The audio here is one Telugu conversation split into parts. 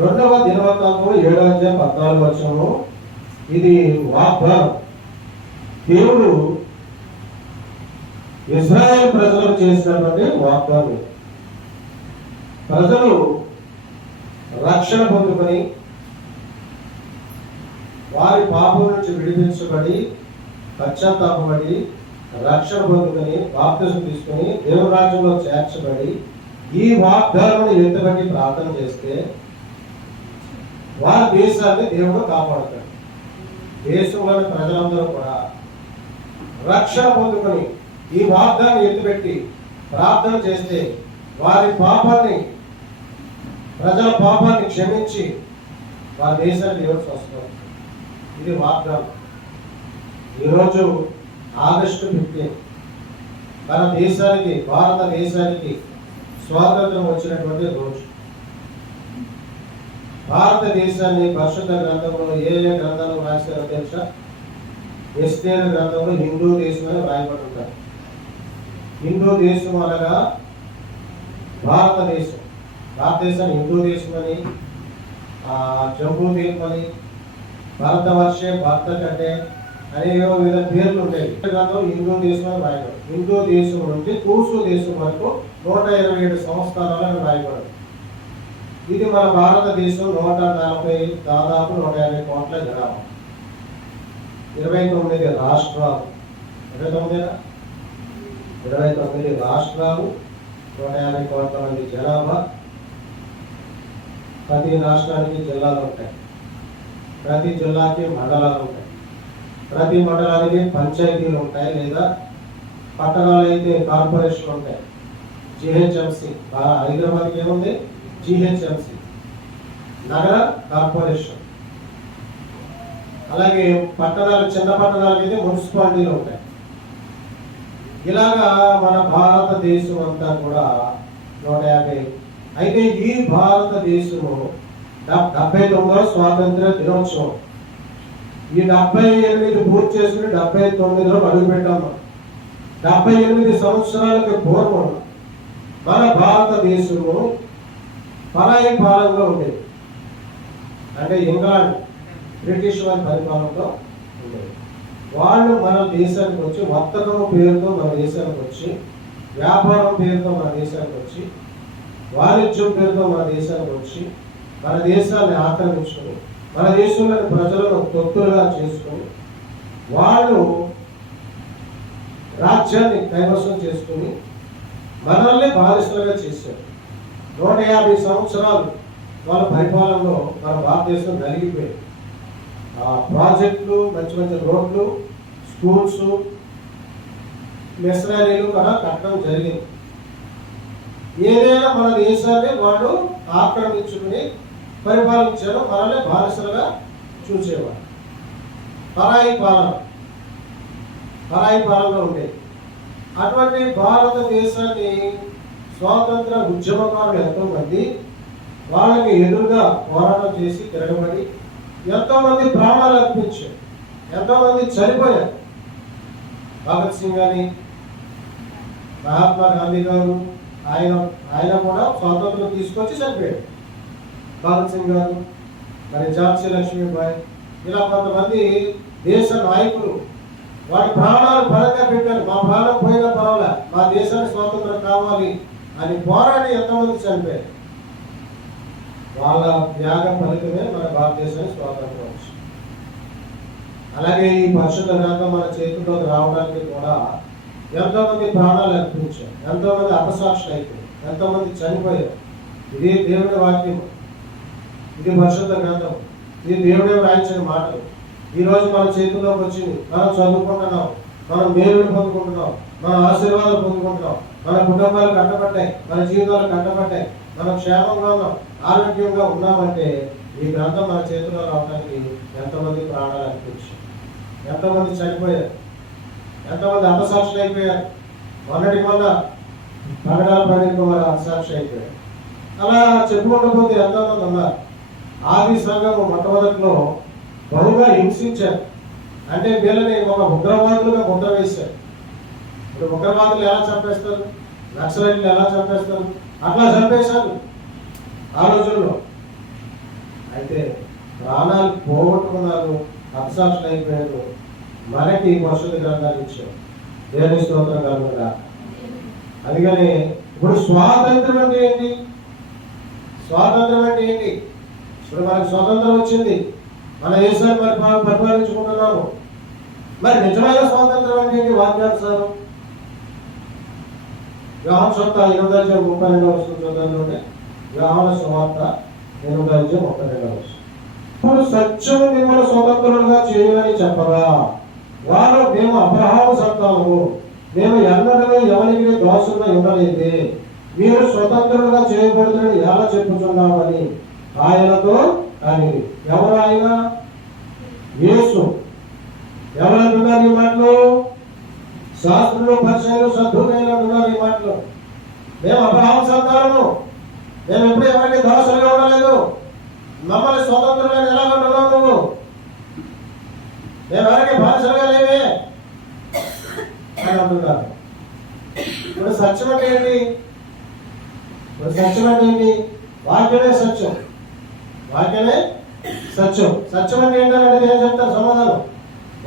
రెండవ దినవృత్తాంతము 7:14 ఇది వాగ్దానం. దేవుడు ఇశ్రాయేలు ప్రజలకు చేసినటువంటి వాగ్దానం. ప్రజలు రక్షణ పొందుకొని వారి పాపం నుంచి విడిపించబడి పశ్చాత్తాపడి రక్షణ పొందుకొని బాప్తిసం తీసుకొని దేవుని రాజ్యంలో చేర్చబడి ఈ వాగ్దానాన్ని ఎత్తుబట్టి ప్రార్థన చేస్తే వారి దేశాన్ని దేవుడు కాపాడుతాడు. దేశంలోని ప్రజలందరూ కూడా రక్షణ పొందుకొని ఈ వాగ్దానాన్ని ఎత్తుపెట్టి ప్రార్థన చేస్తే వారి పాపాన్ని, ప్రజల పాపాన్ని క్షమించి వారి దేశాన్ని దేవుడు స్వస్థపడతాడు. ఇది వాగ్దానం. ఈరోజు ఆగస్టు 15 మన దేశానికి, భారతదేశానికి స్వాతంత్రం వచ్చినటువంటి రోజు. భారతదేశాన్ని పరిశుద్ధ గ్రంథంలో ఏ గ్రంథాలు రాశారో తెలుసా? ఎస్తేరు గ్రంథంలో హిందూ దేశం అని రాయబడి ఉంటారు. హిందూ దేశం అనగా భారతదేశం. భారతదేశాన్ని హిందూ దేశం అని, జంబూ ద్వీపం అని, భారతవర్షే, భారత కంటే అనేక వివిధ పేర్లు ఉంటాయి. గ్రంథం హిందూ దేశం అని రాయబడి, హిందూ దేశం నుండి తూర్పు దేశం వరకు 127 సంస్థానాలను రాయబడి. ఇది మన భారతదేశం 140, దాదాపు 150 కోట్ల జనాభా, 29 రాష్ట్రాలు, 29 రాష్ట్రాలు, 150 కోట్ల మంది జనాభా. ప్రతి రాష్ట్రానికి జిల్లాలు ఉంటాయి, ప్రతి జిల్లాకి మండలాలు ఉంటాయి, ప్రతి మండలానికి పంచాయతీలు ఉంటాయి, లేదా పట్టణాలు అయితే కార్పొరేషన్ ఉంటాయి. జిహెచ్ఎంసి, హైదరాబాద్కి ఏముంది? జిహెచ్ఎంసి, నగర కార్పొరేషన్. అలాగే పట్టణాలు, చిన్న పట్టణాలకి అయితే మున్సిపాలిటీలు ఉంటాయి. ఇలాగా మన భారతదేశం అంతా కూడా 150. అయితే ఈ భారతదేశము 79వ స్వాతంత్ర దినోత్సవం. ఈ 78 పూర్తి చేసుకుని 79లో అడుగు పెట్టాము. 78 సంవత్సరాలకి పూర్వం మన భారతదేశము పరాయి పాలనలో ఉండేది. అంటే ఇంగ్లాండ్, బ్రిటిష్ వారి పరిపాలనలో ఉండేది. వాళ్ళు మన దేశానికి వచ్చి, వర్తకము పేరుతో మన దేశానికి వచ్చి, వ్యాపారం పేరుతో మన దేశానికి వచ్చి, వాణిజ్యం పేరుతో మన దేశానికి వచ్చి, మన దేశాన్ని ఆక్రమించుకొని, మన దేశంలోని ప్రజలను తొత్తులుగా చేసుకొని, వాళ్ళు రాజ్యాన్ని కైవసం చేసుకుని మనల్ని బానిసలుగా చేశారు. 150 సంవత్సరాలు వాళ్ళ పరిపాలనలో మన భారతదేశం నలిగిపోయింది. ప్రాజెక్టులు, మంచి మంచి రోడ్లు, స్కూల్స్, మిషనరీలు కూడా కట్టడం జరిగింది. ఏదైనా మన దేశాన్ని వాళ్ళు ఆక్రమించుకుని పరిపాలించారు, మనల్ని బానిసలుగా చూసేవారు. పరాయి పాలనలో ఉండేది. అటువంటి భారతదేశాన్ని స్వాతంత్ర ఉద్యమకారులు ఎంతోమంది వాళ్ళకి ఎదురుగా పోరాటం చేసి తిరగబడి ఎంతోమంది ప్రాణాలు అర్పించారు, ఎంతోమంది చనిపోయారు. భగత్ సింగ్ అని, మహాత్మా గాంధీ గారు, ఆయన కూడా స్వాతంత్రం తీసుకొచ్చి చనిపోయాడు. భగత్ సింగ్ గారు, మరి ఝాన్సీ లక్ష్మీబాయి, ఇలా కొంతమంది దేశ నాయకులు వారి ప్రాణాలు పరంగా పెట్టారు. మా ప్రాణం పోయినా పర్వాలే, మా దేశానికి స్వాతంత్రం కావాలి అని పోరాడి ఎంతమంది చనిపోయారు. వాళ్ళ త్యాగ ఫలితమే మన భారతదేశానికి స్వాతంత్రం వచ్చింది. అలాగే ఈ పరిశుద్ధ గ్రంథం మన చేతుల్లోకి రావడానికి కూడా ఎంతోమంది ప్రాణాలు అర్పించారు, ఎంతోమంది అపసాక్షులు అయిపోయారు, ఎంతోమంది చనిపోయారు. ఇది దేవుడి వాక్యం, ఇది పరిశుద్ధ గ్రంథం, ఇది దేవుడే రాయించిన మాటలు. ఈ రోజు మన చేతుల్లోకి వచ్చింది, మనం చదువుకుంటున్నాం, మనం మేలును పొందుకుంటున్నాం, మన ఆశీర్వాదాలు పొందుకుంటున్నాం, మన కుటుంబాలు కట్టబడ్డాయి, మన జీవితాలు కట్టబడ్డాయి, మనం క్షేమంగా ఉన్నాం, ఆరోగ్యంగా ఉన్నామంటే ఈ గ్రంథం మన చేతుల్లో రావడానికి ఎంతమంది ప్రాణాలు అర్పించారు, ఎంతమంది చనిపోయారు, ఎంతమంది అపసాక్షులు అయిపోయారు. మొన్నటి మొన్న పగడాల ప్రవీణ్ కుమార్ అపసాక్షి అయిపోయారు. అలా చెప్పుకోకపోతే ఎంతోమంది ఉన్నారు. ఆది సంఘం మొట్టమొదటిలో బహుగా హింసించారు. అంటే వీళ్ళని ఒక ఉగ్రవాదులుగా ముద్ర వేశారు. ఇప్పుడు ఉగ్రవాదులు ఎలా చంపేస్తారు, నక్సలైట్లు ఎలా చంపేస్తారు, అట్లా చంపేశారు ఆ రోజుల్లో. అయితే ప్రాణాలు పోగొట్టుకున్నారు, హతసాక్షులు అయిపోయారు. మనకి పరిశుద్ధ గ్రంథాలు ఇచ్చాం. దేవుని స్తోత్రం కలుగుగా. అందుకని ఇప్పుడు స్వాతంత్రం అంటే ఏంటి? స్వాతంత్రం అంటే ఏంటి? ఇప్పుడు మనకు స్వాతంత్రం వచ్చింది, మన దేశాన్ని పరిపాలించుకుంటున్నాము. మరి నిజమైన స్వాతంత్రం అంటే ఏంటి? వాక్యానుసారం యోహాను సువార్త 8:32 చూద్దాం. యోహాను సువార్త 8:32. ఇప్పుడు సత్యము మిమ్మల్ని స్వతంత్రులుగా చేయాలని చెప్పగా వారు, మేము అబ్రహాము సంతానము, మేము ఎన్నడూ ఎవరికి దోషంగా ఉండలేదే, మీరు స్వతంత్రులుగా చేయబడుతుందని ఎలా చెప్పుతున్నామని ఆయనతో అని. ఎవరు ఆయన? యేసు. ఎవరంటున్నారు ఈ మాటలు? శాస్త్రులు, పరిచయాలు, సద్దుకైనా ఉన్నారు ఈ మాటలు. మేము అబ్రహాము సంతానము, మేము ఎప్పుడు ఎవరికి దోషంగా ఉండలేదు, మమ్మల్ని స్వతంత్రంగా ఎలా ఉండవు నువ్వు, మేము ఎవరికి బానిసలుగా లేవే అని అంటున్నారు. ఇప్పుడు సత్యం అంటే ఏంటి? ఇప్పుడు సత్యం అంటే ఏంటి? వాక్యమే సత్యం. వాక్యమే సత్యం. సత్యం అంటే ఏంటంటే ఏం చెప్తారు సమాధానం?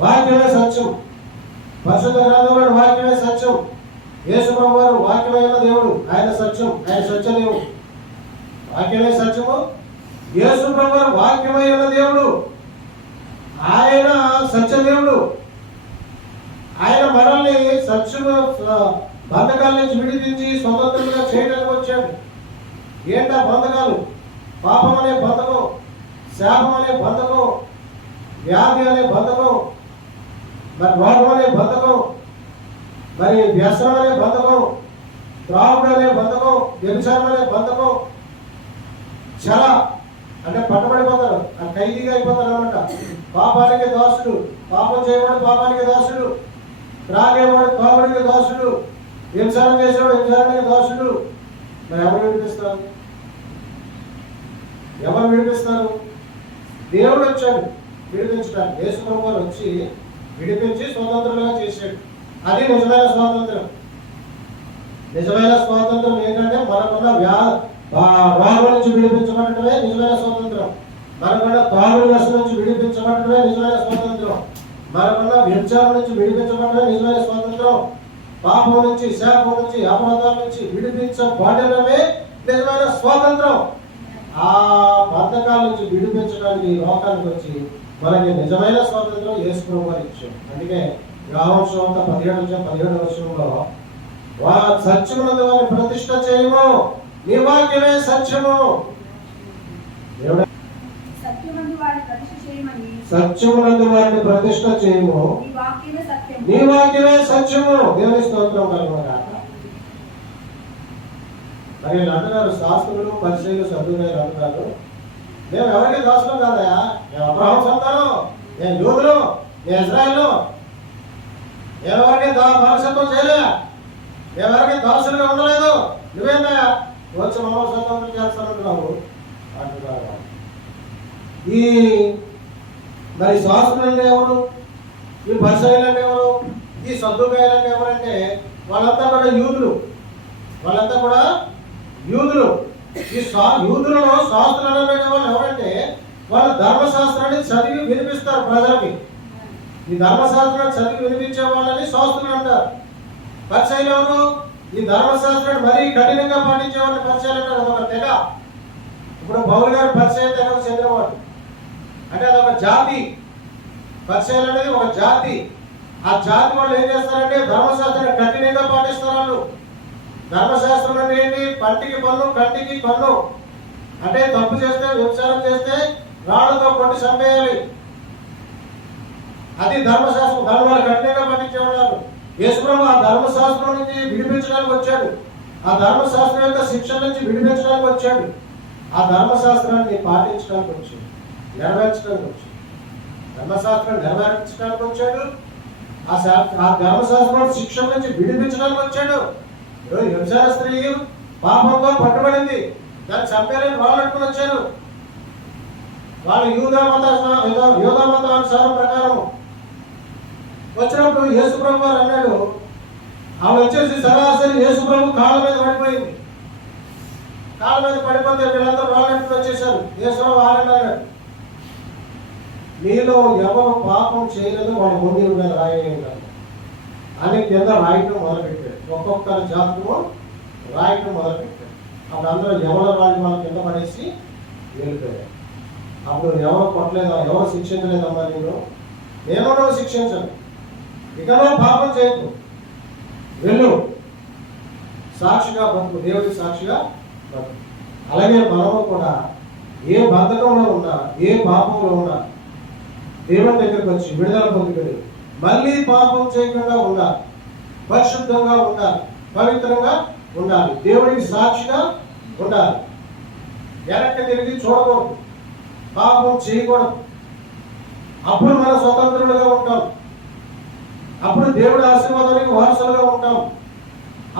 వాక్యమే సత్యం. పరిశుద్ధ గ్రంథంలో వాక్యమే సత్యం. యేసు ప్రభువు వారు వాక్యమైన దేవుడు, ఆయన సత్యం, ఆయన సత్య దేవుడు. వాక్యమే సత్యము. యేసు ప్రభువు వారు వాక్యమైన దేవుడు, ఆయన సత్యదేవుడు. ఆయన మనల్ని సత్యము బంధకాల నుంచి విడిపించి స్వతంత్రంగా చేయడానికి వచ్చాడు. ఏంటా బంధకాలు? పాపం అనే బంధకం, శాపం అనే బంధకం, వ్యాధి అనే బంధకం, మరి రోగం అనే బంధకం, మరి వ్యసనం అనే బంధకం, త్రాగుడు అనే బంధకం, వ్యభిచారం అనే బంధకం. చాలా అంటే పట్టబడిపోతారు, ఖైదీగా అయిపోతారు అనమాట. పాపానికి దోషుడు, పాపం చేయవాడు పాపానికి దోషుడు, త్రాగేవాడు త్రాగుడికి దోషుడు, వ్యభిచారం చేసేవాడు వ్యభిచారానికి దోషుడు. మరి ఎవరు విడిపిస్తారు? ఎవరు విడిపిస్తారు? దేవుడు వచ్చాడు విడిపించడానికి. యేసు ప్రభువు వచ్చి విడిపించి స్వతంత్రులుగా చేశాడు. అది నిజమైన స్వాతంత్రం. నిజమైన స్వాతంత్రం ఏంటంటే మనకున్న రోగం నుంచి విడిపించబడటమే నిజమైన స్వాతంత్రం. మనకున్న తాగుడు వ్యసనం నుంచి విడిపించబడటమే నిజమైన స్వాతంత్రం. మనకున్న వ్యభిచారం నుంచి విడిపించబడటమే నిజమైన స్వాతంత్రం. పాపం నుంచి, శాపం నుంచి, అపరాధాల నుంచి విడిపించబడటమే నిజమైన స్వాతంత్రం. ఆ బంధకాల నుంచి విడిపించడానికి లోకానికి వచ్చి మనకి నిజమైన స్వాతంత్రం యేసు ప్రభువు ఇచ్చాడు. అందుకే యోహాను సువార్త 17:17 సత్యమునందు వారిని ప్రతిష్ఠ చేయము, నీ వాక్యమే సత్యము. సత్యమునందు వారిని ప్రతిష్ఠ చేయము, నీ వాక్యమే సత్యము. దేవుని స్తోత్రం కలుగుగాక. మరి అంటున్నారు శాస్త్రులు, పరిచయులు, సద్దుకైలు అంటున్నారు, మేము ఎవరికి దోషం కాదయా, మేము అబ్రహాము సంతానం, నేను యూదులు, నేను ఇశ్రాయేలు, ఎవరికి బానిసత్వం చేయలే, ఎవరికి దోషంగా ఉండలేదు, నువ్వేందయా వచ్చి మమ్మల్ని స్వతంత్రం చేస్తానంటున్నావు అంటున్నారు. ఈ మరి శాస్త్రులు అంటే ఎవరు? ఈ పరిచయులు అంటే ఎవరు? ఈ సద్దుకైలు అంటే ఎవరంటే వాళ్ళంతా కూడా యూదులు. వాళ్ళంతా కూడా యూదులు. ఈ యూదులలో శాస్త్రాలు అనే వాళ్ళు ఎవరంటే వాళ్ళు ధర్మశాస్త్రాన్ని చదివి వినిపిస్తారు ప్రజలకి. ఈ ధర్మశాస్త్రాన్ని చదివి వినిపించే వాళ్ళని శాస్త్రులు అంటారు. పరిచయులు ఎవరు? ఈ ధర్మశాస్త్రాన్ని మరీ కఠినంగా పాటించే వాళ్ళని పరిచయాలు అంటారు. అదొక తెగ. ఇప్పుడు పౌలు గారు పరిచయ తెగకు చెందినవాడు. అంటే అదొక జాతి. పరిచయాలు అనేది ఒక జాతి. ఆ జాతి వాళ్ళు ఏం చేస్తారంటే ధర్మశాస్త్రాన్ని కఠినంగా పాటిస్తారు. వాళ్ళు ధర్మశాస్త్రం అంటే ఏంటి? పంటికి పన్ను, కంటికి పన్ను. అంటే తప్పు చేస్తే, వ్యభిచారం చేస్తే రాళ్ళతో కొట్టి చంపేయాలి. అది ధర్మశాస్త్రం. దాని వాళ్ళు కఠినంగా పాటించేవాళ్ళు. యేసు ప్రభువు ఆ ధర్మశాస్త్రం నుంచి విడిపించడానికి వచ్చాడు. ఆ ధర్మశాస్త్రం యొక్క శిక్షణ నుంచి విడిపించడానికి వచ్చాడు. ఆ ధర్మశాస్త్రాన్ని పాటించడానికి వచ్చాడు, నెరవేర్చడానికి వచ్చాడు. ధర్మశాస్త్రాన్ని నెరవేర్చడానికి వచ్చాడు. ఆ ధర్మశాస్త్రం శిక్షణ నుంచి విడిపించడానికి వచ్చాడు. వ్యభిచార స్త్రీ పాపంతో పట్టుబడింది, దాన్ని చంపేయాలని వాళ్ళు అట్టుకుని వచ్చారు. వాళ్ళు యూదామతానుసారం ప్రకారం వచ్చినప్పుడు యేసు ప్రభు వారు అన్నాడు, ఆమె వచ్చేసి సరాసరి యేసు ప్రభు కాళ్ళ మీద పడిపోయింది. కాళ్ళ మీద పడిపోతే వీళ్ళందరూ వాళ్ళు అట్టుకుని వచ్చేసారు. యేసు ప్రభు ఆగండి అన్నాడు. మీలో ఎవరు పాపం చేయలేదు వాళ్ళ ముందు మీద రాయలేదు అని కింద రాయటం మొదలుపెట్టాడు. ఒక్కొక్కరి జాతకము రాయటం మొదలుపెట్టాడు. అప్పుడు అందరూ ఎవరు రాయడం వాళ్ళ కింద పడేసి వెళ్ళిపోయారు. అప్పుడు ఎవరు కొట్టలేదా, ఎవరు శిక్షించలేదమ్మా, నేను నువ్వు శిక్షించను, ఇక నువ్వు పాపం చేయకు, వెళ్ళు, సాక్షిగా బతుకు, దేవుడికి సాక్షిగా బతుకు. అలాగే మనము కూడా ఏ బద్ధకంలో ఉన్నా, ఏ పాపంలో ఉన్నా దేవుని దగ్గరికి వచ్చి విడుదల పొందుకొని మళ్ళీ పాపం చేయకుండా ఉండాలి, పరిశుద్ధంగా ఉండాలి, పవిత్రంగా ఉండాలి, దేవుడికి సాక్షిగా ఉండాలి. వెనక్కి తిరిగి చూడకూడదు, పాపం చేయకూడదు. అప్పుడు మనం స్వతంత్రులుగా ఉంటాం. అప్పుడు దేవుడి ఆశీర్వాదానికి వారసులుగా ఉంటాం.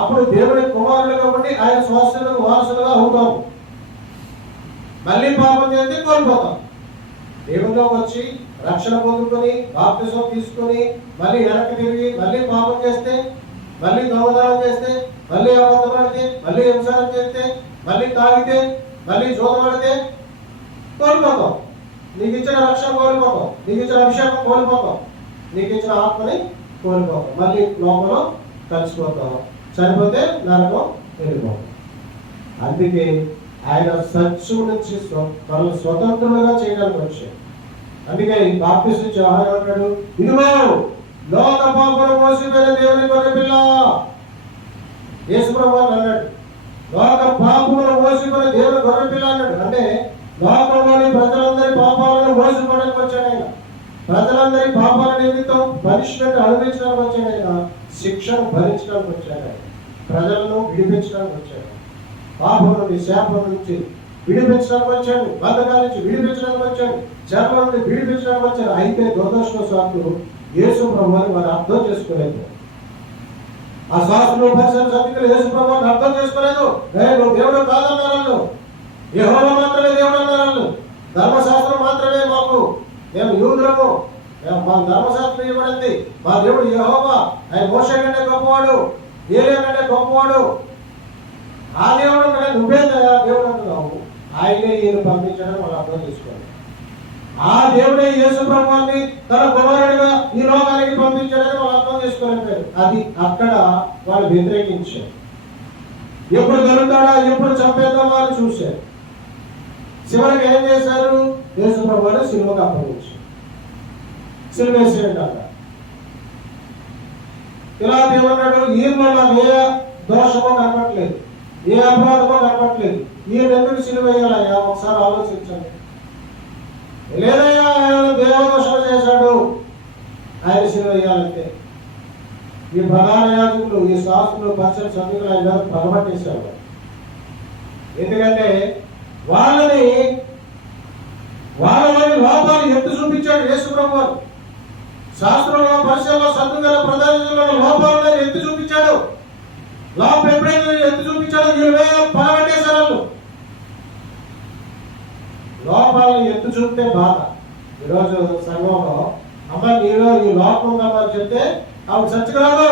అప్పుడు దేవుడి కుమారులుగా ఉండి ఆయన స్వాస్థ్యులకు వారసులుగా అవుతాం. మళ్ళీ పాపం చేస్తే కోల్పోతాం. దేవుడిలోకి వచ్చి రక్షణ పొందుకొని బాప్తిజం తీసుకొని మళ్ళీ వెనక్కి తిరిగి మళ్ళీ పాపం చేస్తే, మళ్ళీ దొంగతనం చేస్తే, మళ్ళీ అబద్ధపడితే, మళ్ళీ హింసనం చేస్తే, మళ్ళీ తాగితే, మళ్ళీ జోదపడితే కోల్పోతాం. నీకు ఇచ్చిన రక్షణ కోల్పోతాం, నీకు ఇచ్చిన అభిషేకం కోల్పోతాం, నీకు ఇచ్చిన ఆత్మని కోల్పోతాం, మళ్ళీ లోపల కలిసిపోతాం, చనిపోతే నరకం వెళ్ళిపోతాం. అందుకే ఆయన సత్యం నుంచి స్వతంత్రులుగా చేయడానికి వచ్చాడు. అందుకే ఈ బాప్తిస్మ యోహాను అంటాడు, ఇదిగో లోక పాపమును మోసిపోయిన దేవుని గొర్రెపిల్ల. యేసుప్రభు అన్నాడు, లోక పాపమును మోసిపోయిన దేవుని గొర్రెపిల్ల అన్నాడు. అంటే లోకంలోని ప్రజలందరి పాపాలను మోసిపోవడానికి వచ్చాడు ఆయన. ప్రజలందరి పాపాల నిమిత్తం పనిష్మెంట్ అనుభవించడానికి వచ్చాడు ఆయన. శిక్షను భరించడానికి వచ్చాడు ఆయన. ప్రజలను విడిపించడానికి వచ్చాడు. పాపం నుండి, శాపం నుంచి విడిపించడానికి వచ్చాడు. బద్ధకాల నుంచి విడిపించడానికి వచ్చాడు. చెరల నుండి విడిపించడానికి వచ్చాడు. అయితే దురదృష్టవశాత్తు యేసు ప్రభువుని వారు అర్థం చేసుకోలేదు. ఆ శాస్త్రులు పరిసర సభ్యులు యేసు ప్రభువుని అర్థం చేసుకోలేదు. నువ్వు దేవుడు కాదన్నారు, యెహోవా మాత్రమే దేవుడు అన్నారు. ధర్మశాస్త్రం మాత్రమే మాకు, మేము యూదులము, మా ధర్మశాస్త్రం ఇవ్వబడింది, మా దేవుడు యెహోవా, ఆయన మోషే కంటే గొప్పవాడు, ఏలియా కంటే గొప్పవాడు, ఆ దేవుడు నువ్వే దేవుడు అంటున్నావు. ఆయనే ఈయన పంపించడం వాళ్ళు అర్థం చేసుకోవాలి. ఆ దేవుడే యేసు ప్రభువుని తన కుమారుడిగా ఈ లోకానికి పంపించడానికి వాళ్ళు అర్థం చేసుకోలేకపోయారు. అది అక్కడ వాళ్ళు వ్యతిరేకించారు. ఎప్పుడు దొరుకుతాడా, ఎప్పుడు చంపేద్దాం వాళ్ళు చూశారు. చివరికి ఏం చేశారు, యేసు ప్రభువుని సిలువకు అప్పగించారు. సిలువ వేసేయండి. ఇలా ఏమన్నాడు, ఈయనలో నాకు ఏ దోషమో కనపట్లేదు, ఏ అపరాధమో కనపట్లేదు, ఈయన ఎందుకు సిలువ వేయాలయ్యా, ఒకసారి ఆలోచించండి. లేదయ్యా ఆయన దేవదోషం చేశాడు, ఆయన సిలువ వేయాలంటే. ఈ ప్రధాన యాజకులు, ఈ శాస్త్రులు, పరిసర సభ్యులు ఆయన పగబట్టేశారు. ఎందుకంటే వాళ్ళని లోపాలు ఎత్తు చూపించాడు యేసు ప్రభువు. శాస్త్రంలో, పరిసరలో, సభ్యుల ప్రధాన లోపాలను ఎత్తు చూపించాడు. లోపం ఎప్పుడైతే ఎత్తు చూపించాడో వీళ్ళు పగబట్టేశారు. లోపాలను ఎత్తు చూపితే బాధ. ఈరోజు సంఘంలో అమ్మ నీలో ఈ లోపం ఉందమ్మని చెప్తే ఆవిడ చచ్చిరాదు.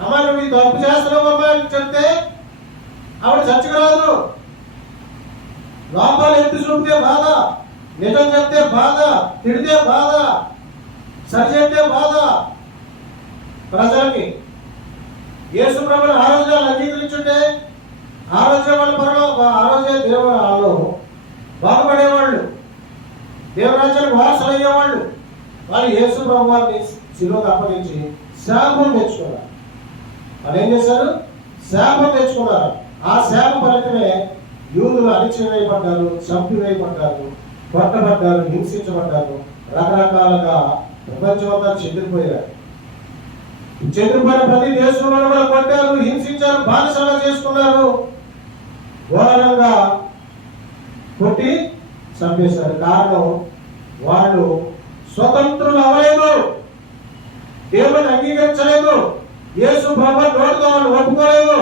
అమ్మ నువ్వు ఈ తప్పు చేస్తున్నావు అమ్మా అని చెప్తే ఆవిడ చచ్చిరాదు. లోపాలు ఎత్తు చూపితే బాధ, నిజం చెప్తే బాధ, తిడితే బాధ, సరి చెప్తే బాధ ప్రజలకి. యేసు ప్రభువుని ఆ రోజు అంగీకరించుంటే ఆ రోజే వాళ్ళ పరలో, ఆ రోజే దేవుడు బాగుపడేవాళ్ళు, దేవరాజ్యానికి వారసులు అయ్యేవాళ్ళు. వాళ్ళు యేసు ప్రభువుని శిలువకు అప్పగించి శాపం తెచ్చుకున్నారు. వాళ్ళు ఏం చేశారు, శాపం తెచ్చుకున్నారు. ఆ శాప ఫలితమే యూదులు అణిచివేయబడ్డారు, చంపివేయబడ్డారు, కొట్టబడ్డారు, హింసించబడ్డారు, రకరకాలుగా ప్రపంచమంతా చెదిరిపోయారు. చెదిరిపోయిన ప్రతి దేశంలో కూడా కొట్టారు, హింసించారు, బానిసలుగా చేసుకున్నారు, ఘోరంగా కొట్టి చంపేశారు. కారణం వాళ్ళు స్వతంత్రులు అవ్వలేదు, దేవుని అంగీకరించలేదు, యేసు ప్రభువుని నోటితో వాళ్ళు ఒప్పుకోలేదు,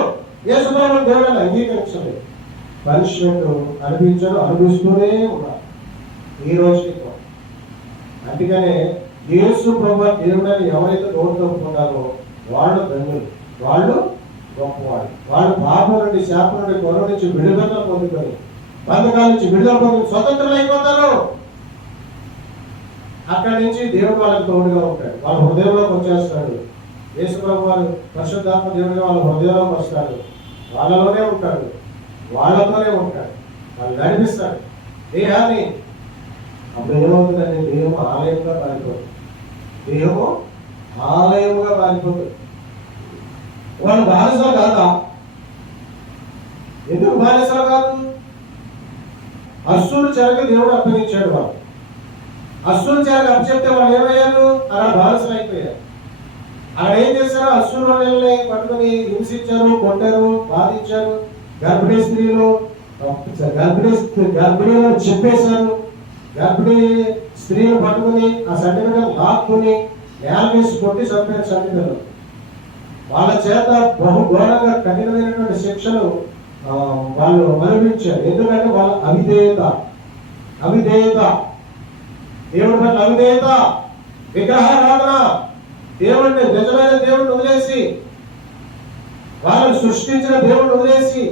యేసు ప్రభువుని దేవుని అంగీకరించలేదు. పనిష్మెంట్ అనుభవిస్తూనే ఉన్నారు ఈ రోజుకి. అందుకనే యేసు ప్రభువు దేవుడని ఎవరైతే నోటితో ఒప్పుకున్నారో వాళ్ళు ధన్యులు, వాళ్ళు గొప్పవాడు. వాళ్ళు పాపం నుండి, శాపం నుండి, కొర నుంచి విడుదల పొందుకొని, బంధకాల నుంచి విడుదల పొందుకొని స్వతంత్రులు అయిపోతారు. అక్కడి నుంచి దేవుడు వాళ్ళకి తోడుగా ఉంటాడు, వాళ్ళ హృదయంలోకి వచ్చేస్తాడు. యేసు ప్రభు వారు పరిశుద్ధాత్మ దేవుడిగా వాళ్ళ హృదయంలోకి వస్తాడు, వాళ్ళలోనే ఉంటాడు, వాళ్ళతోనే ఉంటాడు, వాళ్ళు నడిపిస్తాడు దేహాన్ని. అప్పుడు ఏమవుతుందండి? దేహము ఆలయంగా మారిపోతుంది, దేహము ఆలయముగా మారిపోతుంది. వాళ్ళు బానిసలు కాదా? ఎందుకు బానిసలు కాదు? అస్సులు చెరగ దేవుడు అప్పగించాడు. వాళ్ళు అస్సులు చెరగ అప్పచెప్తే వాళ్ళు ఏమయ్యారు? అలా బానిసలు అయిపోయారు. అక్కడ ఏం చేశారు? అస్సులు వాళ్ళని పట్టుకుని హింసించారు, కొట్టారు, బాధించారు. గర్భిణీ స్త్రీలు గర్భిణీలను చెప్పేశారు. గర్భిణీ స్త్రీలు పట్టుకుని ఆ సంటిపిల్లలు లాక్కుని నేల వేసి కొట్టి చంపారు. సంటిపిల్లలు వాళ్ళ చేత బహుఘోరంగా కఠినమైనటువంటి శిక్షలు వాళ్ళు అనుభవించారు. ఎందుకంటే వాళ్ళ అవిధేయత దేవుడి పట్ల అవిధేయత, విగ్రహారాధన, దేవుడిని నిజమైన దేవుడిని వదిలేసి, వాళ్ళని సృష్టించిన దేవుడిని వదిలేసి,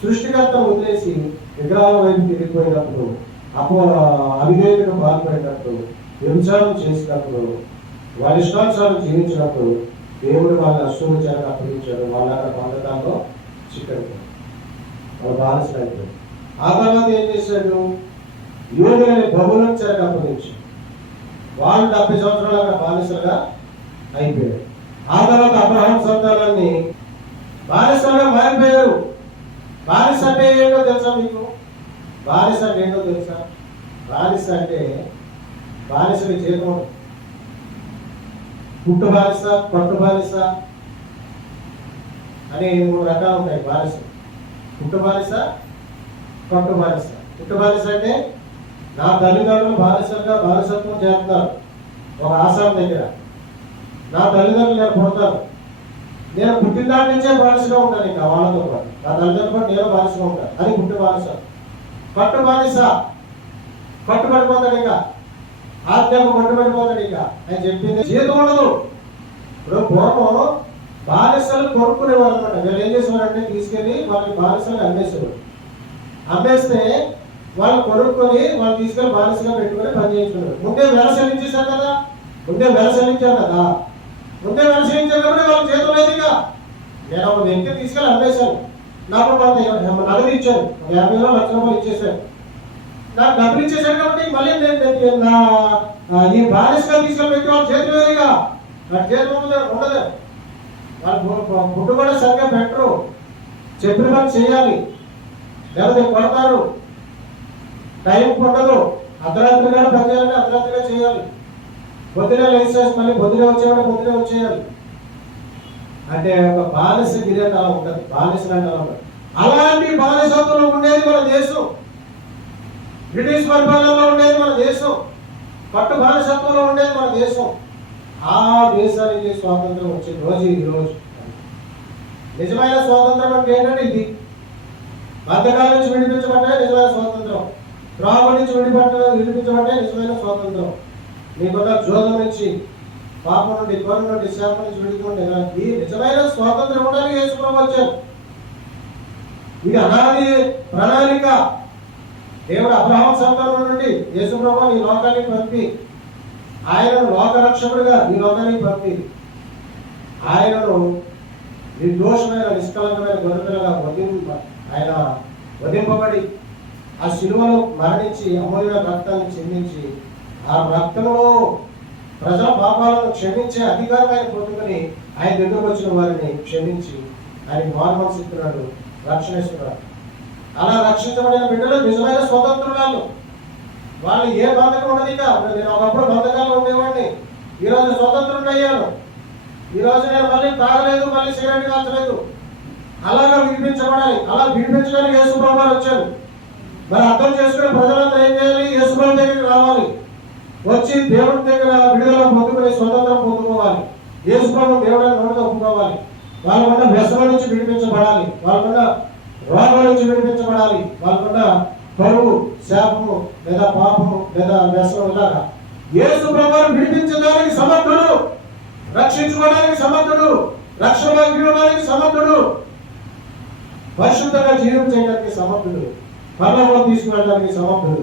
సృష్టికర్తను వదిలేసి విగ్రహాల వైపు తిరిగిపోయినప్పుడు, అవిధేయతకు బాధపడినప్పుడు, వ్యభిచారం చేసినప్పుడు, వాళ్ళ ఇష్టానుసారం జీవించినప్పుడు దేవుడు వాళ్ళని అసూలు చేత అప్పగించాడు. వాళ్ళ బంధకాల్లో చిక్కడిపోయారు, వాళ్ళ బానిసలు అయిపోయారు. ఆ తర్వాత ఏం చేశాడు? యోగులని బహుళం చేత అప్పగించాడు. వాళ్ళు 70 సంవత్సరాలు అక్కడ బానిసలుగా అయిపోయారు. ఆ తర్వాత అబ్రహాం సంతానాన్ని బానిసలుగా మారిపోయారు. బానిస అంటే ఏంటో తెలుసా మీకు? బానిస అంటే ఏంటో తెలుసా? బానిస అంటే బానిసకి జీతం, పుట్టు బానిస, పట్టు బానిస అని 3 రకాలు ఉంటాయి. బానిస, పుట్టు బానిస, పట్టు బానిస. పుట్టు బానిస అంటే నా తల్లిదండ్రులు బానిసత్వం చేస్తున్నారు ఒక ఆశ్రమం దగ్గర. నా తల్లిదండ్రులు నేను పుడతాను, నేను పుట్టిన దాటి నుంచే బానిసగా ఉంటాను. ఇంకా వాళ్ళతో పాటు నా తల్లిదండ్రులు పాటు నేను బానిసగా ఉంటాను. అది పుట్టు బానిస. పట్టు బానిస పట్టుబడిపోతాడు, ఇంకా ఆజ్ఞకు పట్టుబడిపోతాడు. ఇంకా ఆయన చెప్పింది జీతం ఉండదు. ఇప్పుడు పూర్వం బానిసలు కొనుక్కునేవారు అనమాట. వీళ్ళు ఏం చేసేవారంటే తీసుకెళ్ళి వాళ్ళకి బానిసలు అమ్మేసేవారు. అమ్మేస్తే వాళ్ళు కొనుక్కొని వాళ్ళు తీసుకెళ్ళి బానిసగా పెట్టుకొని పని చేయించుకున్నారు. ముందే వెలసలించేశారు కదా, ముందే వెలసలించారు కాబట్టి వాళ్ళకి జీతం లేదు. ఇక నేను ఒక వ్యక్తి తీసుకెళ్ళి అమ్మేశాను, నాకు కొంత నగదు ఇచ్చాను, 50,000 లక్ష రూపాయలు ఇచ్చేసాను, నాకు డబ్బులు ఇచ్చేసాడు కాబట్టి మళ్ళీ నేను ఈ బానిసగా తీసుకెళ్ళి పెట్టి వాళ్ళు చేతులు వేరుగా నాకు చేతులు ఉండదు. వాళ్ళు ఫుడ్ కూడా సరిగ్గా పెట్టరు, చెప్పిన పని చేయాలి, లేకపోతే కొడతారు, టైం ఉండదు. అర్ధరాత్రి కూడా పని చేయాలంటే అర్ధరాత్రిగా చేయాలి, పొద్దునే లేచేసి మళ్ళీ పొద్దునే వచ్చేయాలి. అంటే ఒక బానిస గిరేట్ అలా ఉంటుంది, బానిసలు అంటే అలా ఉంటుంది. అలాంటి బానిసత్వంలో ఉండేది మన దేశం, బ్రిటిష్ పరిపాలనలో ఉండేది మన దేశం, పట్టు బానిసత్వంలో ఉండేది మన దేశం. ఆ దేశానికి స్వాతంత్రం వచ్చే రోజు ఈ రోజు. నిజమైన స్వాతంత్రం అంటే ఏంటంటే ఇది. బద్ధకాల నుంచి విడిపించబడ్డే నిజమైన స్వాతంత్రం, త్రాగు నుంచి విడిపించబడ్డే నిజమైన స్వాతంత్రం. మీకున్న జోదం నుంచి, పాపం నుండి, కొరం నుండి, శాపం నుంచి విడిపించబడే ఈ నిజమైన స్వాతంత్రం ఉండడానికి యేసు ప్రభువు వచ్చారు. ఇది అనాది ప్రణాళిక. దేవుడు అబ్రహాం సంతానం నుండి యేసు ప్రభువుని ఈ లోకానికి పంపి, ఆయనను లోక రక్షకుడిగా ఈ లోకానికి పంపి, ఆయనను నిర్దోషమైన నిష్కలంకమైన గొర్రెపిల్లగా ఆయన వధింపబడి ఆ శిలువలో మరణించి అమూల్యమైన రక్తాన్ని చెందించి, ఆ రక్తంలో ప్రజల పాపాలను క్షమించే అధికారం ఆయన పొందుకొని ఆయన దగ్గరకు వచ్చిన వారిని క్షమించి ఆయన మానవం ఇస్తున్నాడు, రక్షణ ఇస్తున్నాడు. అలా రక్షించబడిన బిడ్డలు నిజమైన స్వతంత్రురాలు. వాళ్ళు ఏ బంధకం ఉండదు. ఇక నేను ఒకప్పుడు బంధకాలు ఉండేవాడిని, ఈరోజు స్వతంత్రుడు అయ్యాను. ఈరోజు నేను మళ్ళీ తాగలేదు, మళ్ళీ సిగరెట్ కాల్చలేదు. అలాగా విడిపించబడాలి. అలా విడిపించడానికి యేసు ప్రభువు వచ్చారు. మరి అర్థం చేసుకునే ప్రజలంతా ఏం చేయాలి? యేసు ప్రభు దగ్గరికి రావాలి, వచ్చి దేవుడి దగ్గర విడుదల పొందుకుని స్వతంత్రం పొందుకోవాలి. యేసు ప్రభు దేవుడిని నోటితో ఒప్పుకోవాలి. వాళ్ళకున్న వ్యసనం నుంచి విడిపించబడాలి, వాళ్ళకున్న రోగాల నుంచి విడిపించబడాలి, వాళ్ళకున్న కరువు, శాపము లేదా పాపము లేదా వ్యసనం ఇలాగా యేసు ప్రభువును విడిపించడానికి సమర్థుడు, రక్షించుకోవడానికి సమర్థుడు, రక్షణ ఇవ్వడానికి సమర్థుడు, పరిశుద్ధంగా జీవం చేయడానికి సమర్థుడు, పరలోకం తీసుకువెళ్ళడానికి సమర్థుడు.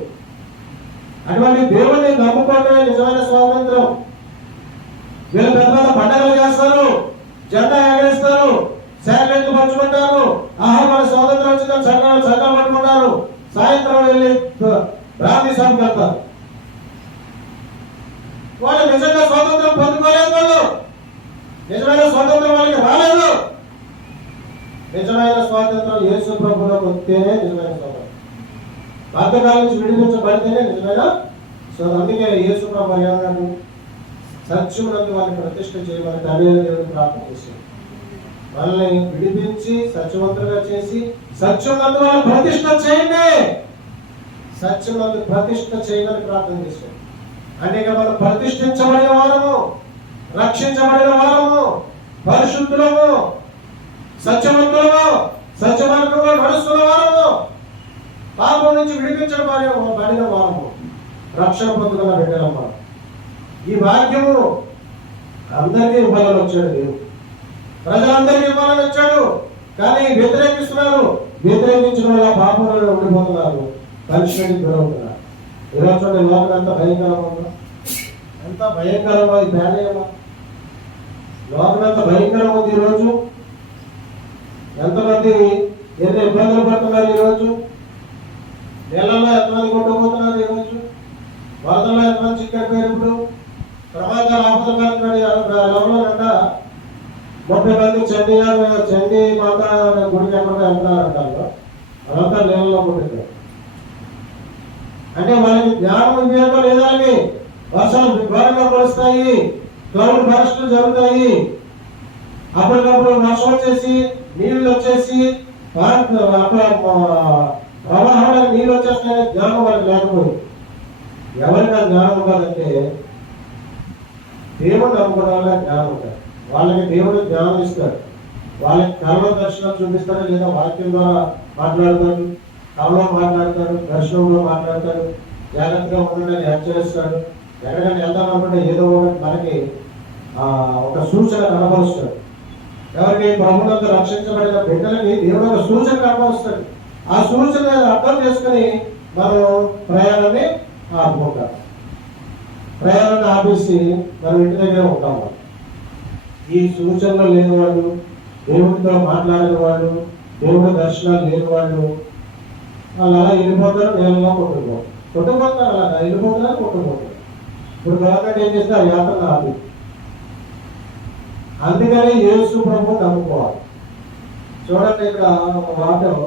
అటువంటి దేవుని నమ్ముకోవడమే నిజమైన స్వాతంత్రం. వీళ్ళు పెద్ద పెద్ద పండుగలు చేస్తారు, జెండా ఎగరేస్తారు, శాటిలైట్లు పంచుకుంటారు, ఆహా మన స్వాతంత్రం వచ్చిందని సంఘాలు పట్టుకుంటారు, సాయంత్రం వెళ్ళి బ్రాహ్మీ సభకు వెళ్తారు. వాళ్ళు నిజంగా స్వాతంత్రం పొందుకోలేదు, వాళ్ళు నిజమైన స్వాతంత్రం వాళ్ళకి రాలేదు. నిజమైన స్వాతంత్రం యేసు ప్రభువులోకి వస్తేనే నిజమైన స్వాతంత్రం. బాధ్యకాల నుంచి విడిపించబడితేనే నిజమైన స్వాతంత్రం. అందుకే యేసు ప్రభు ఏమన్నాడు, సత్యమునందు వాళ్ళని ప్రతిష్ఠ చేయమని తండ్రి దేవుడిని ప్రార్థన చేశాడు. వాళ్ళని విడిపించి సత్యవంతులుగా చేసి సత్యమునందు వాళ్ళని ప్రతిష్ఠ చేయండి, సత్యమునందు ప్రతిష్ఠ చేయమని ప్రార్థన చేశాడు. అంటే మనం ప్రతిష్ఠించబడిన వారము, రక్షించబడిన వారము, పరిశుద్ధులము, సత్యవంతులము, సత్యమార్గంలో నడుస్తున్న వారము, పాపం నుంచి విడిపించబడిన వారము, రక్షణ పొందుకున్న బిడ్డలమ్మ. ఈ వాక్యము అందరికీ ఇవ్వాలని వచ్చాడు దేవుడు, ప్రజలందరికీ ఇవ్వాలని వచ్చాడు. కానీ వ్యతిరేకిస్తున్నారు, వ్యతిరేకించిన వల్ల పాపంలో ఉండిపోతున్నారు, పనిష్మెంట్కి గురవుతున్నారు. ఈరోజు చూడండి లోకం ఎంత భయంకరంగా, ఎంత భయంకరంగా ఈ పేదయమా, లోకం ఎంత భయంకరంగా ఉంది. ఈరోజు ఎంతమంది ఎన్ని ఇబ్బందులు పడుతున్నారు, ఈరోజు నీళ్ళలో ఎంతమంది కొట్టుకుపోతున్నారు, ఈరోజు వరదల్లో ఎంతమంది చిక్కడిపోయినప్పుడు ప్రమాదాలు ఆపదలు ఎవరోనంట 30 మంది చండీ మాత గుడికి ఎక్కడ వెళ్తున్నారంటారు, అదంతా నీళ్ళలో కొట్టింది. అంటే వాళ్ళకి జ్ఞానం వివేకం లేదని వర్షాలు ఘోరంగా పడుస్తాయి, క్లౌడ్ బరస్టులు జరుగుతాయి, అప్పటికప్పుడు వర్షం వచ్చేసి నీళ్లు వచ్చేసి ప్రవాహంలో నీళ్ళు వచ్చేస్తాయనే జ్ఞానం వాళ్ళకి లేకపోయింది. ఎవరికి ఆ జ్ఞానం ఉండాలంటే దేవుడు నమ్ముకోవడం వల్ల జ్ఞానం ఉంటుంది. వాళ్ళకి దేవుడు జ్ఞానం ఇస్తాడు, వాళ్ళకి కర్మ దర్శనం చూపిస్తాడు, లేదా వాక్యం ద్వారా మాట్లాడతాడు, కర్మలో మాట్లాడతాడు, దర్శనంలో మాట్లాడతాడు, జాగ్రత్తగా ఉండడానికి హెచ్చరిస్తాడు. ఎక్కడికైనా వెళ్దాం అనుకుంటే ఏదో మనకి ఒక సూచన కనబరుస్తాడు. ఎవరికి ప్రభువునందు రక్షించబడిన బిడ్డలకి దేవుడు ఒక సూచన కనబరుస్తాడు. ఆ సూచన అర్థం చేసుకుని మనం ప్రయాణాన్ని ఆపుకుంటాం. ప్రయాణాన్ని ఆపేసి మనం ఇంటి దగ్గర ఉంటాం. ఈ సూచనలు లేని వాళ్ళు, దేవుడితో మాట్లాడిన వాళ్ళు, దేవుడి దర్శనాలు లేని వాళ్ళు అలా వెళ్ళిపోతారు, నేలలో కొట్టుకుపోతారు, అలా వెళ్ళిపోతారు, కొట్టుకుపోతారు. ఇప్పుడు గవర్నమెంట్ ఏం చేస్తే ఆ యాత్ర ఆపి, అందుకని యేసు ప్రభు నమ్ముకోవాలి. చూడండి ఇక్కడ ఒక వాక్యం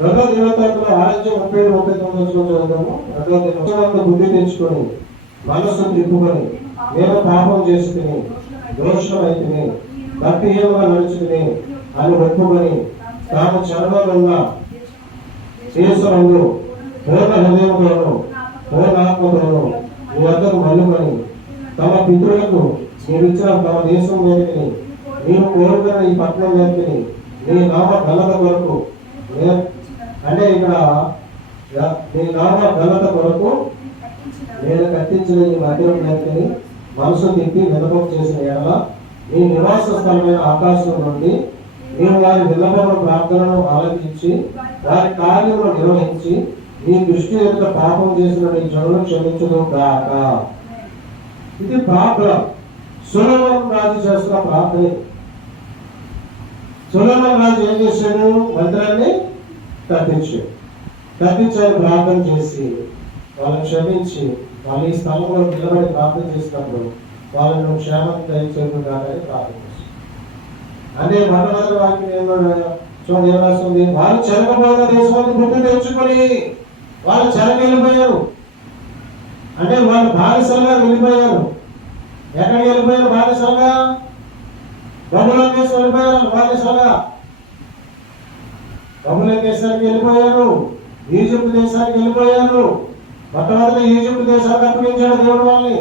2వ దినోత్సవంలో 6:37-39 చదువుతాము. 2వ దినోత్సవంలో బుద్ధి తెచ్చుకొని మనస్సును తిప్పుకొని నేను పాపం చేసుకుని దోషమైతిని భక్తిహీనంగా నడుచుకుని అని ఒప్పుకొని తాము చర్మలున్న దేశంలో పూర్ణ హృదయంలోను పూర్ణ ఆత్మతోను మీ వద్దకు మళ్ళుకొని తమ పితరులకు మీరిచ్చిన తమ దేశం మీదకి నీవు కోరుకున్న ఈ పట్టణం మీదకి నీ నామ ఘనత కొరకు, అంటే ఇక్కడ నీ నామ ఘనత కొరకు నేను కట్టించిన ఈ మందిరం మీదకి మనసు తిప్పి విన్నపం చేసిన ఎడల నీ నివాస స్థలమైన ఆకాశం నుండి నేను వారి విన్నపముల ప్రార్థనను ఆలకించి వారి కార్యములను నిర్వహించి నీ దృష్టి యొక్క పాపం చేసిన నీ జనులను క్షమించదు గాక. ఇది ప్రార్థన. సొలొమోను రాజు చేస్తున్న ప్రార్థన. సొలొమోను రాజు ఏం చేశాడు? మందిరాన్ని కట్టించాడు. ప్రార్థన చేసి వాళ్ళని క్షమించి వాళ్ళు ఈ స్థలంలో నిలబడి ప్రార్థన చేసినప్పుడు వాళ్ళను క్షేమం దయచేయడం కాదని ప్రార్థన చేశాడు. అంటే మొట్టమొదటి వాక్యం చూడండి ఏం రాస్తుంది? వాళ్ళు చెరగబోయిన దేశంలో గుర్తు తెచ్చుకొని వాళ్ళు చెరగ వెళ్ళిపోయారు. అంటే వాళ్ళు బానిసలుగా వెళ్ళిపోయారు. ఎక్కడికి వెళ్ళిపోయారు? బానిసలుగా బబులోను దేశం వెళ్ళిపోయారు. బానిసలుగా బబులోను దేశానికి వెళ్ళిపోయారు, ఈజిప్ట్ దేశానికి వెళ్ళిపోయారు. మొట్టమొదటి ఈజిప్ట్ దేశానికి అప్పగించాడు దేవుడు వాళ్ళని.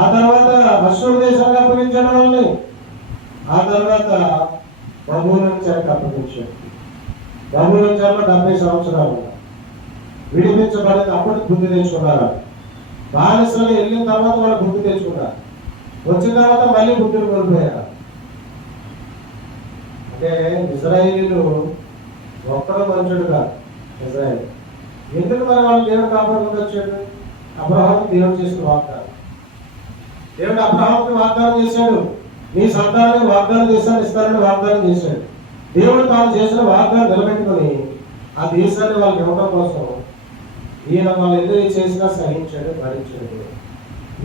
ఆ తర్వాత అశ్షూరు దేశానికి అప్పగించాడు వాళ్ళని. ఆ తర్వాత బబులోను చెరకు అప్పగించాడు. బబులోను చెరలో 70 సంవత్సరాలు విడిపించబడిన అప్పుడు బుద్ధి తెచ్చుకున్నారు. బానిసలు వెళ్ళిన తర్వాత వాళ్ళు బుద్ధి తెచ్చుకున్నారు. వచ్చిన తర్వాత మళ్ళీ బుద్ధిని కోల్పోయారు. అంటే ఇజ్రాయేలీలు ఒక్కడో మంచుడు కాదు. ఇజ్రాయేల్ ఎందుకు మరి వాళ్ళు దేవుడు కాపాడుకుంటూ వచ్చాడు? అబ్రహాం దేవుడు చేసిన వాగ్దానం. దేవుడు అబ్రహాంకి వాగ్దానం చేశాడు, నీ సంతానానికి వాగ్దానం చేశాను, ఇస్తానని వాగ్దానం చేశాడు. దేవుడు తాను చేసిన వాగ్దానం నిలబెట్టుకొని ఆ దేశాన్ని వాళ్ళకి ఇవ్వడం కోసం ఈయన వాళ్ళు ఎందుకు చేసినా సహించాడు, భరించాడు.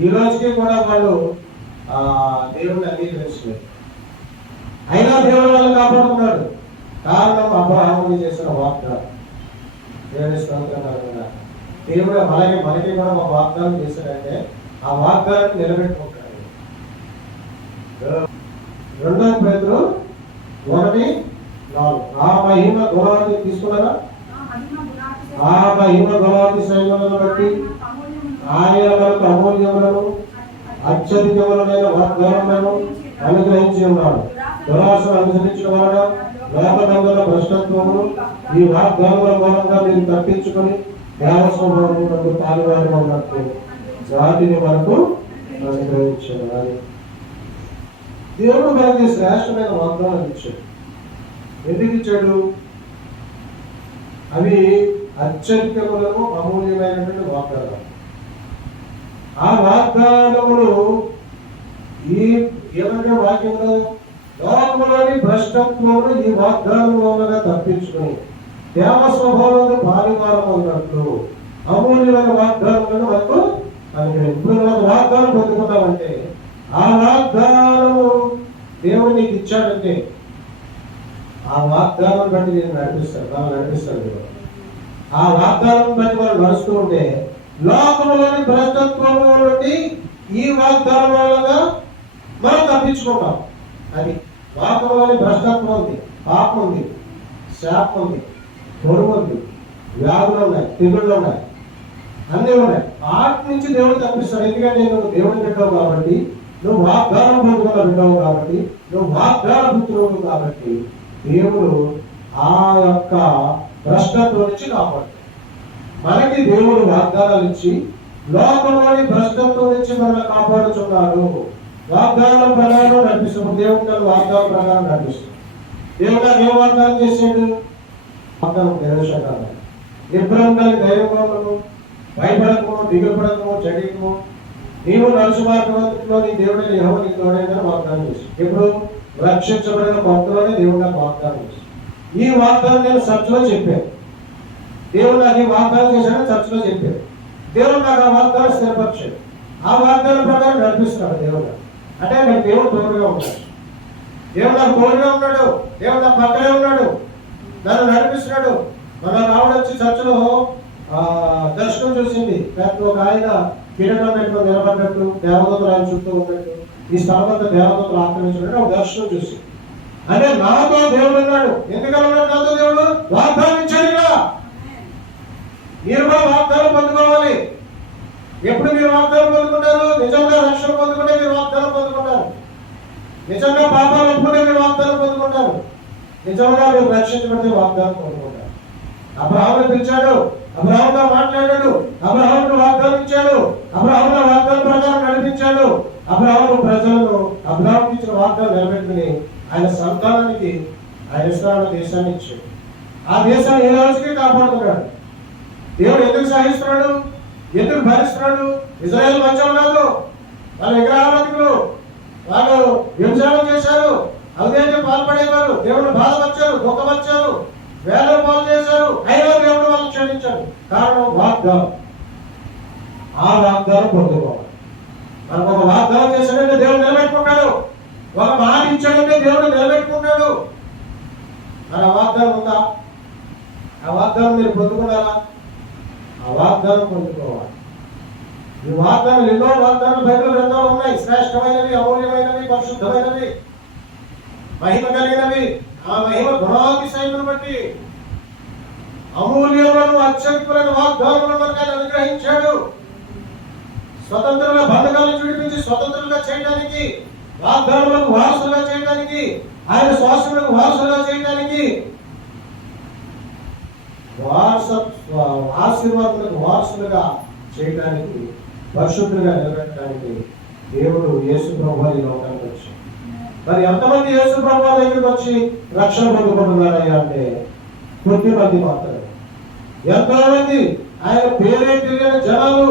ఈ రోజుకి కూడా వాళ్ళు దేవుడిని అంగీకరించలేదు. అయినా దేవుడు వాళ్ళు కాపాడుతున్నాడు. కారణం అబ్రహాముని చేసిన వాగ్దానం. దేవుని స్తోత్రం కలుగుగా. దేవుడు మనకి కూడా ఒక వాగ్దానం చేశాడంటే ఆ వాగ్దానాన్ని నిలబెట్టుకుంటాడు. 2 పేతురు 1:4 ఆ మహిమ గుణాన్ని తీసుకున్నారా? ఆ మహిమ గుణాతిశయములను బట్టి ఆయన మనకు అమూల్యములను అత్యధికములైన వాగ్దానములను అనుగ్రహించి ఉన్నాడు. దురాశను అనుసరించిన వలన లోకమందుల భ్రష్టత్వమును ఈ వాగ్దానముల మూలంగా మీరు తప్పించుకొని దేవస్వభావములకు పాలువారు ఉన్నట్టు వాటిని మనకు అనుగ్రహించాడు. దేవుడు మనకి శ్రేష్టమైన వాగ్దానం ఇచ్చాడు. ఎందుకు ఇచ్చాడు? అవి అత్యధికములను అమూల్యమైనటువంటి వాగ్దానాలు. ఆ వాగ్దానములు ఈ ఏమంటే వాక్యంలో లోకములోని భ్రష్టత్వమును ఈ వాగ్దానంలోనగా తప్పించుకొని దేవ స్వభావంలో పాలివారం అన్నట్లు అమూల్యమైన వాగ్దానాలను మనకు ఇప్పుడు మనం వాగ్దానం పొందుకున్నామంటే ఆ వాగ్దానము దేవుడు నీకు ఇచ్చాడంటే ఆ వాగ్దానం బట్టి నేను నడిపిస్తాను. ఆ వాగ్దానం బట్టి వాళ్ళు నడుస్తూ ఉంటే లోకంలోని భ్రష్టత్వము నుండి ఈ వాగ్దానం వల్ల మనం తప్పించుకుంటాం. అది లోకంలోని భ్రష్టత్వం ఉంది, పాపం ఉంది, శాపం ఉంది, పొరుగు ఉంది, వ్యాధులు ఉన్నాయి, తెగుళ్ళు ఉన్నాయి, అన్నీ ఉన్నాయి. వాటి నుంచి దేవుడు తప్పిస్తాడు. ఎందుకంటే నువ్వు దేవుడిని పెట్టావు కాబట్టి, నువ్వు వాగ్దానం పొందుకున్న పెట్టావు కాబట్టి, నువ్వు వాగ్దాన పుత్రుడు కాబట్టి దేవుడు ఆ యొక్క భ్రష్టత్వం నుంచి కాపాడు. మనకి దేవుడు వాగ్దానాలు ఇచ్చి లోకంలోని భ్రష్టత్వం నుంచి మనల్ని కాపాడుచున్నాడు. వాగ్దానం ప్రకారం నడిపిస్తున్నాడు. దేవుడు నన్ను వాగ్దానం ప్రకారం నడిపిస్తున్నాడు. దేవుడు నాకు ఏం వాగ్దానం చేసాడు? వాగ్దానం నెరవేర్చగలరు. ఇబ్బందులు ధైర్యము, భయపడకము, దిగుపడకము, చెడికము, నీవు నడుచు మార్గంలో నీ దేవుడిని యెహోవా నీకు తోడైందని వాగ్దానం చేసి ఇప్పుడు రక్షించబడిన భక్తులనే దేవుడు నాకు వాగ్దానం చేసి ఈ వాగ్దానం నేను చర్చలో చెప్పాను. దేవుడు నాకు ఈ వాగ్దానం చేశాడని చర్చలో చెప్పాడు. దేవుడు నాకు ఆ వాగ్దానం స్థిరపరిచాడు. ఆ వాగ్దానం ప్రకారం నడిపిస్తున్నాడు దేవుడు. అంటే నాకు దేవుడు తోడుగా ఉన్నాడు. దేవుడు నాకు తోడుగా ఉన్నాడు. దేవుడు నాకు పక్కనే ఉన్నాడు, నన్ను నడిపిస్తున్నాడు. మన రావుడు వచ్చి చర్చలో దర్శనం చూసింది. పెద్ద ఒక ఆయన కిరీటం పెట్టుకుని నిలబడ్డట్టు, దేవదూతలు ఆయన చుట్టూ ఉన్నట్టు, ఈ స్థలం అంతా దేవదూతలు ఆక్రమించినట్టు ఒక దర్శనం చూసి, అంటే నాతో దేవుడు ఉన్నాడు. ఎందుకన్నా నాతో దేవుడు వాగ్దానం ఇచ్చాడు కదా. మీరు కూడా వాగ్దానం పొందుకోవాలి. ఎప్పుడు మీరు వాగ్దానం పొందుకుంటారు? నిజంగా రక్షణ పొందుకుంటే మీరు వాగ్దానం పొందుకుంటారు. నిజంగా పాపాలు ఒప్పుకుంటే మీరు వాగ్దానం పొందుకుంటారు. నిజంగా మీరు రక్షించబడితే వాగ్దానం పొందుకుంటారు. అబ్రహామును పిలిచాడు, అబ్రహాముతో మాట్లాడాడు, అబ్రహాముకు వాగ్దానం ఇచ్చాడు, అబ్రహాముల వాగ్దానం ప్రకారం నడిపించాడు. అబ్రహాము ప్రజలను అబ్రహాముకి ఇచ్చిన వాగ్దానం నిలబెట్టుకుని ఆయన సంతానానికి ఆయన ఇస్రాయేలు దేశాన్ని ఇచ్చాడు. ఆ దేశాన్ని ఏ రోజుకి కాపాడుతున్నాడు. దేవుడు ఎందుకు సహిస్తున్నాడు? ఎందుకు భరిస్తున్నాడు? ఇజ్రాయేల్ మంచిగా ఉన్నారు, వాళ్ళ విగ్రహారాధికులు, వాళ్ళు వ్యభిచారం చేశారు, అవిధేయతకు పాల్పడేవారు, దేవుడు బాధపరిచారు, దుఃఖపరిచారు, వేల పాలు చేశారు. అయినా దేవుడు వాళ్ళని క్షమించాడు. కారణం వాగ్దానం. ఆ వాగ్దానం పొందుకోవాలి. మనకు ఒక వాగ్దానం చేశాడంటే దేవుడు నిలబెట్టుకున్నాడు. ఒక మాట ఇచ్చాడంటే దేవుడు నిలబెట్టుకున్నాడు. మరి ఆ వాగ్దానం ఉందా? ఆ వాగ్దానం మీరు పొందుకున్నారా? ఆ వాగ్దానం పొందుకోవాలి. ఈ వాగ్దానాలు ఎన్నో వాగ్దానాలు బైబిల్ గ్రంథాలు ఉన్నాయి. శ్రేష్టమైనవి, అమూల్యమైనవి, పరిశుద్ధమైనవి, మహిమ కలిగినవి. ఆ మహిమ గుణాతిశయమును బట్టి అమూల్యములను అత్యధికమైన వాగ్దానములను మనకు ఆయన అనుగ్రహించాడు. స్వతంత్రంగా బంధకాలను విడిపించి స్వతంత్రంగా చేయడానికి, వాగ్దానములకు వారసులుగా చేయడానికి, ఆయన శ్వాసములకు వారసులుగా చేయడానికి, ఆశీర్వాదాలకు వారసులుగా చేయడానికి, పరిశుద్ధులుగా నిలబెట్టడానికి దేవుడు యేసు ప్రభువు ఈ లోకానికి వచ్చాడు. మరి ఎంతమంది యేసు ప్రభువు దగ్గరికి వచ్చి రక్షణ పొందుకుంటున్నారయ్యా అంటే కొద్ది మంది మాత్రమే. ఎంతో మంది ఆయన పేరే తెలియని జనాలు,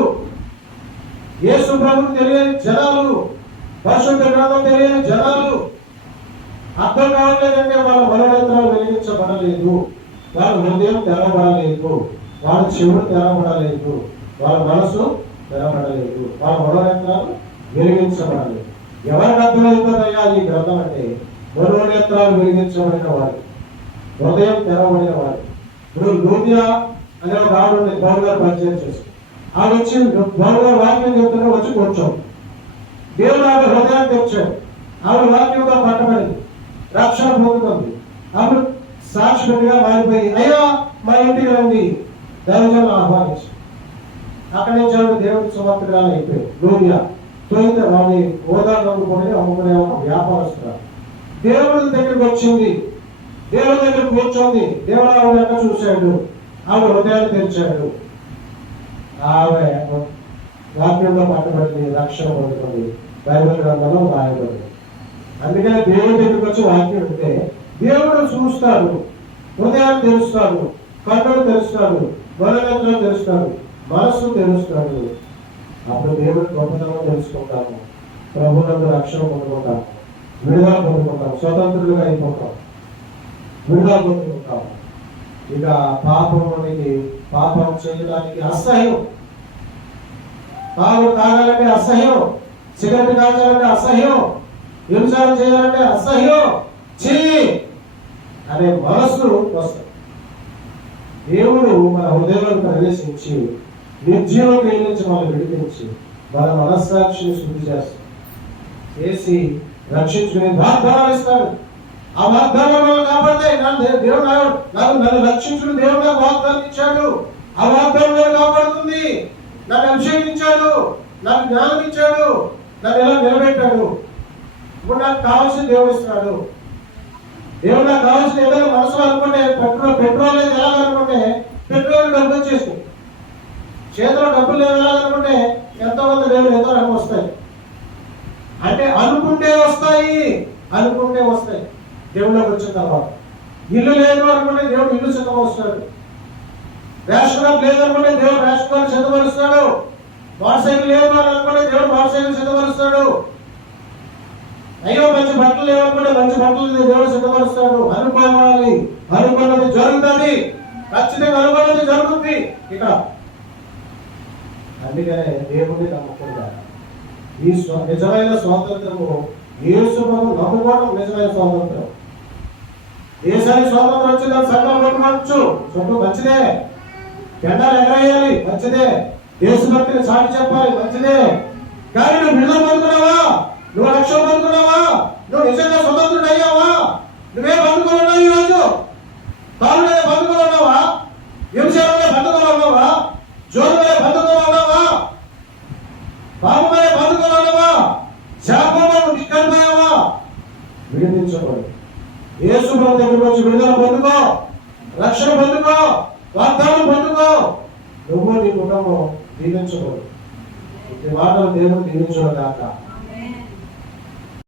యేసు ప్రభువుని తెలియని జనాలు, పరిశుద్ధ గ్రంథం తెలియని జనాలు. అర్థం కావట్లేదంటే వాళ్ళ మనోనేత్రాలు వెలిగించబడలేదు, వాళ్ళ హృదయం తెరవబడలేదు, వాళ్ళ చెవుడు తెరవబడలేదు, వాళ్ళ మనసు తెరవబడలేదు, వాళ్ళ మనోనేత్రాలు వెలిగించబడలేదు. ఎవరికి అర్థమవుతుందయ్యా ఈ గ్రంథం అంటే? మనోనేత్రాలు వెలిగించబడిన వారు, హృదయం తెరవబడిన వారు. ఇప్పుడు లూదియా అనే ఒక ఆవిడ పౌలు గారు పరిచయం చేస్తారు. ఆవిడ వచ్చి పౌలు గారు వాక్యం చెప్తున్నా వచ్చి కూర్చోం. దేవుడు ఆవిడ హృదయాన్ని తెచ్చాడు. ఆవిడ వాక్యంతో పట్టబడింది, రక్షణ పొందుతుంది. ఆవిడ సాక్షిగా మారిపోయి అయ్యా మా ఇంటికి రండి దైవజనులను ఆహ్వానించి అక్కడి నుంచి ఆవిడ దేవుడికి సువార్తకురాలు అయిపోయింది. లూదియా తొలిత వాడి హోదా కొని అమ్ముకునే ఒక వ్యాపారస్తురాలు దేవుడి దగ్గరికి వచ్చింది, దేవుడి దగ్గర కూర్చోంది. దేవుడు ఆవిడ ఎక్కడ చూశాడు, ఆవిడ హృదయాన్ని తెరిచాడు. ఆమె వాక్యంలో పట్టబడింది, రక్షణ పొందుతుంది, బైబిల్ గ్రంథంలో రాయబడింది. అందుకని దేవుడి దగ్గరికి వచ్చి వాక్యం ఉంటే దేవుడు చూస్తాడు, హృదయాన్ని తెరుస్తాడు, కన్నులు తెరుస్తాడు, మనోనేత్రాలు తెరుస్తాడు, మనస్సు తెరుస్తాడు. అప్పుడు దేవుడి గొప్పతనం తెలుసుకుంటాము, ప్రభువునందు రక్షణ పొందుకుంటాము, విడుదల పొందుకుంటాం, స్వతంత్రులుగా అయిపోతాం, విడుదల పొందుకుంటాం. ఇక పాపం చేయడానికి అసహ్యం, తాగు తాగాలంటే అసహ్యం, సిగరెట్ కాల్చాలంటే అసహ్యం, వ్యభిచారం చేయాలంటే అసహ్యం, చెయ్యి అనే మనస్సు వస్తాయి. దేవుడు మన హృదయంలో ప్రవేశించి నిర్జీవ క్రియ నుంచి మనం విడిపించి మన మనస్సాక్షిని శుద్ధి చేసి రక్షించుకునే వాగ్దానాలు ఇస్తాడు. ఆ వాగ్దానం మనం కాపాడతాయి. దేవుడు నన్ను రక్షించుకుని దేవుడు నాకు వాగ్దానం ఇచ్చాడు, ఆ వాగ్దానం నేను కాపాడుతుంది. నన్ను అభిషేకించాడు, నాకు జ్ఞానం ఇచ్చాడు, నన్ను ఎలా నిలబెట్టాడు. ఇప్పుడు నాకు కావాల్సిన దేవుడు ఇస్తున్నాడు. దేవుడు నాకు కావాల్సిన ఏదైనా మనసులో అనుకుంటే పెట్రోల్ లేదు ఎలాగనుకుంటే పెట్రోల్ డబ్బు వచ్చేసి చేతిలో డబ్బులు లేవు ఎలాగనుకుంటే ఎంతో మంది దేవుడు ఎంతో రకం వస్తాయి. అంటే అనుకుంటే వస్తాయి. దేవుళ్ళకి వచ్చిన తర్వాత ఇల్లు లేదు అనుకుంటే దేవుడు ఇల్లు సిద్ధపరుస్తాడు. రేషన్ కార్డు లేదు అనుకుంటే దేవుడు రేషన్ కార్డు సిద్ధపరుస్తాడు. మోటార్ సైకిల్ లేదు అనుకుంటే దేవుడు మోటార్ సైకిల్ సిద్ధపరుస్తాడు. అయ్యో మంచి బట్టలు లేవనుకుంటే మంచి బట్టలు దేవుడు సిద్ధపరుస్తాడు. అనుకోవాలి, అనుకున్నది జరుగుతుంది, ఖచ్చితంగా అనుకున్నది జరుగుతుంది. ఇక అందుకనే దేవుడిని నమ్ముకుంటా ఈ నిజమైన స్వాతంత్రము యేసును నమ్ముకోవడం నిజమైన స్వాతంత్రం. దేశానికి స్వాతంత్రం వచ్చిందని సంఘం కొట్టుకోవచ్చు, చుట్టూ మంచిదే. జెండాలు ఎగరేయాలి, మంచిదే. దేశభక్తిని చాటి చెప్పాలి, మంచిదే. కానీ నువ్వు విడుదల పొందుకున్నావా? నువ్వు రక్షణ పొందుకున్నావా? నువ్వు నిజంగా స్వతంత్రుడు అయ్యావా? నువ్వే బంధుకున్నావు, ఈరోజు తానుడే బంధుకున్నావా? వ్యవసాయంలో బంధుకున్నావా? జోరుగా బంధుకున్నావా? పాపమే బంధుకున్నావా? శాపంలో నిష్కర్మయ్యావా? విడిపించబడు. యేసు ప్రభు దగ్గరికి వచ్చి విడుదల పొందుకో, రక్షణ పొందుకో, వాగ్దానం పొందుకో. నువ్వు నీ కుటుంబం దీవించబడు. ఈ మాటలు దేవుడు దీవించడం కాక